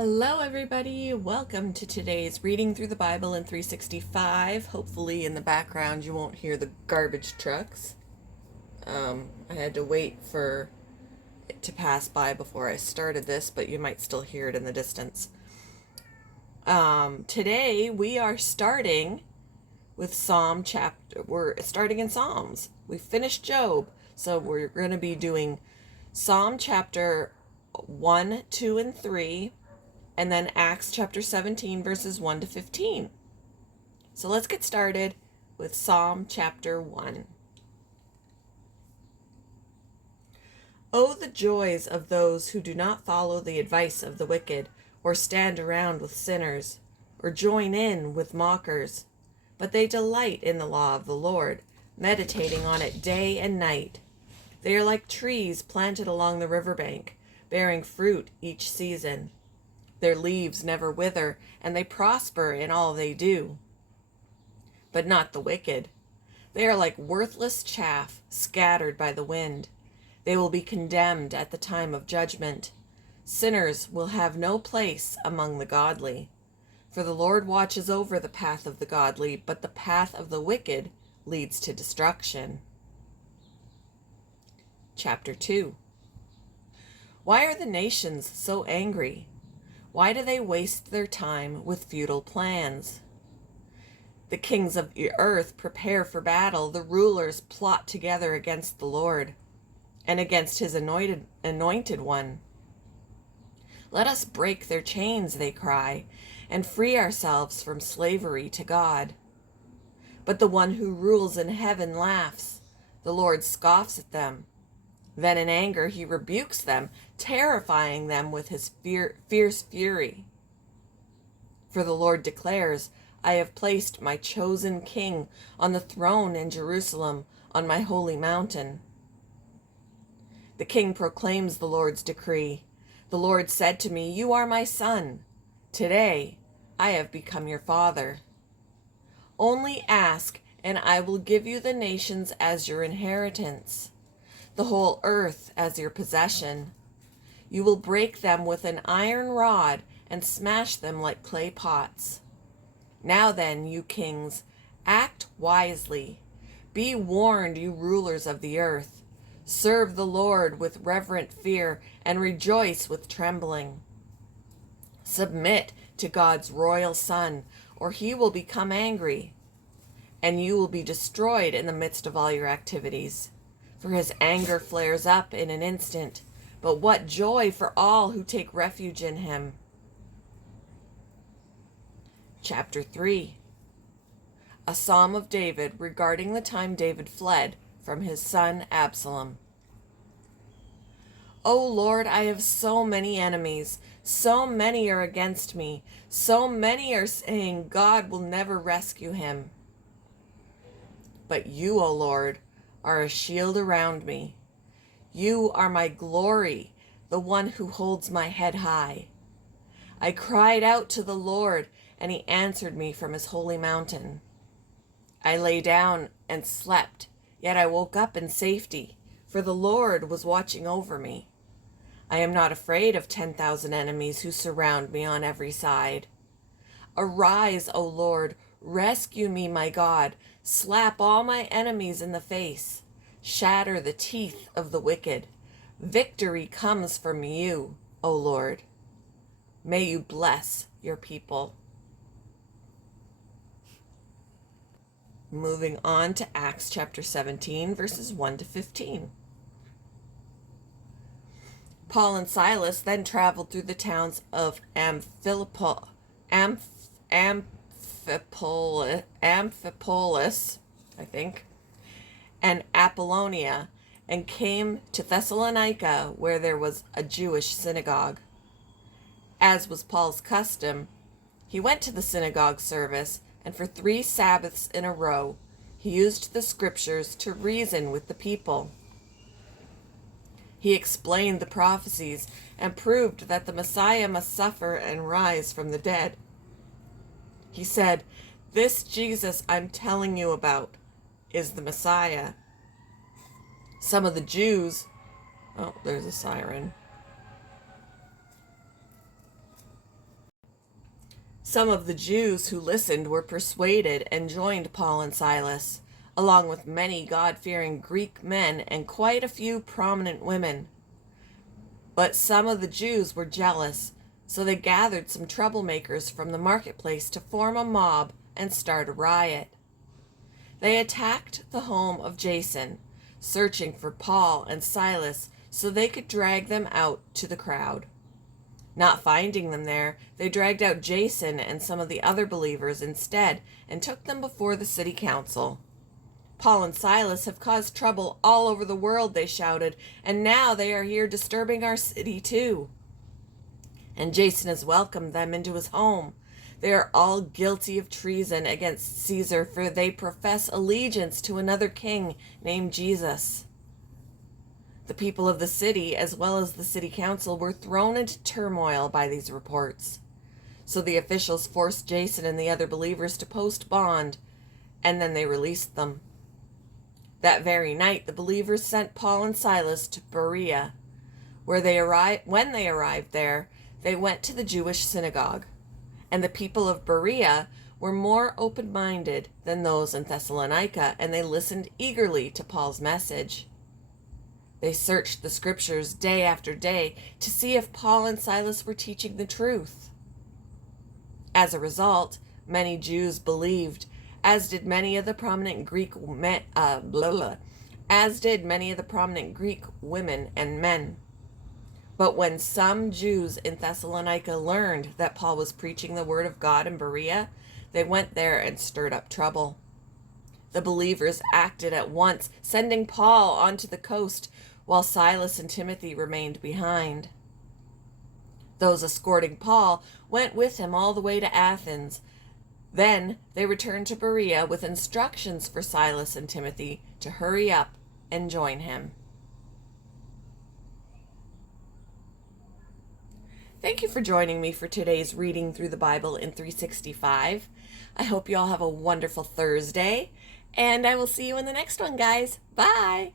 Hello, everybody. Welcome to today's Reading Through the Bible in 365. Hopefully, in the background, you won't hear the garbage trucks. I had to wait for it to pass by before I started this, but you might still hear it in the distance. Today, we are starting with Psalm chapter. We're starting in Psalms. We finished Job, so we're going to be doing Psalm chapter 1, 2, and 3. And then Acts chapter 17, verses 1 to 15. So let's get started with Psalm chapter 1. Oh, the joys of those who do not follow the advice of the wicked, or stand around with sinners, or join in with mockers. But they delight in the law of the Lord, meditating on it day and night. They are like trees planted along the riverbank, bearing fruit each season. Their leaves never wither, and they prosper in all they do. But not the wicked. They are like worthless chaff scattered by the wind. They will be condemned at the time of judgment. Sinners will have no place among the godly. For the Lord watches over the path of the godly, but the path of the wicked leads to destruction. Chapter 2. Why are the nations so angry? Why do they waste their time with futile plans? The kings of the earth prepare for battle. The rulers plot together against the Lord and against his anointed one. Let us break their chains, they cry, and free ourselves from slavery to God. But the one who rules in heaven laughs. The Lord scoffs at them. Then in anger he rebukes them, terrifying them with his fierce fury. For the Lord declares, I have placed my chosen king on the throne in Jerusalem, on my holy mountain. The king proclaims the Lord's decree. The Lord said to me, You are my son. Today I have become your father. Only ask, and I will give you the nations as your inheritance, the whole earth as your possession. You will break them with an iron rod and smash them like clay pots. Now then, you kings, act wisely. Be warned, you rulers of the earth. Serve the Lord with reverent fear and rejoice with trembling. Submit to God's royal Son, or he will become angry, and you will be destroyed in the midst of all your activities. For his anger flares up in an instant, but what joy for all who take refuge in him. Chapter 3. A Psalm of David regarding the time David fled from his son Absalom. O Lord, I have so many enemies. So many are against me. So many are saying, God will never rescue him. But you, O Lord, are a shield around me. You are my glory, the one who holds my head high. I cried out to the Lord, and he answered me from his holy mountain. I lay down and slept, yet I woke up in safety, for the Lord was watching over me. I am not afraid of 10,000 enemies who surround me on every side. Arise, O Lord, rescue me, my God. Slap all my enemies in the face. Shatter the teeth of the wicked. Victory comes from you, O Lord. May you bless your people. Moving on to Acts chapter 17, verses 1 to 15. Paul and Silas then traveled through the towns of Amphipolis, I think, and Apollonia, and came to Thessalonica, where there was a Jewish synagogue. As was Paul's custom, he went to the synagogue service, and for 3 Sabbaths in a row, he used the scriptures to reason with the people. He explained the prophecies and proved that the Messiah must suffer and rise from the dead. He said, This Jesus I'm telling you about is the Messiah. Some of the Jews, oh, there's a siren. Some of the Jews who listened were persuaded and joined Paul and Silas, along with many God-fearing Greek men and quite a few prominent women. But some of the Jews were jealous, so they gathered some troublemakers from the marketplace to form a mob and start a riot. They attacked the home of Jason, searching for Paul and Silas so they could drag them out to the crowd. Not finding them there, they dragged out Jason and some of the other believers instead and took them before the city council. Paul and Silas have caused trouble all over the world, they shouted, and now they are here disturbing our city too. And Jason has welcomed them into his home. They are all guilty of treason against Caesar, for they profess allegiance to another king named Jesus. The people of the city, as well as the city council, were thrown into turmoil by these reports. So the officials forced Jason and the other believers to post bond, and then they released them. That very night, the believers sent Paul and Silas to Berea. When they arrived there, they went to the Jewish synagogue. And the people of Berea were more open-minded than those in Thessalonica, and they listened eagerly to Paul's message. They searched the scriptures day after day to see if Paul and Silas were teaching the truth. As a result, many Jews believed, as did many of the prominent Greek women and men. But when some Jews in Thessalonica learned that Paul was preaching the word of God in Berea, they went there and stirred up trouble. The believers acted at once, sending Paul onto the coast, while Silas and Timothy remained behind. Those escorting Paul went with him all the way to Athens. Then they returned to Berea with instructions for Silas and Timothy to hurry up and join him. Thank you for joining me for today's reading through the Bible in 365. I hope you all have a wonderful Thursday, and I will see you in the next one, guys. Bye!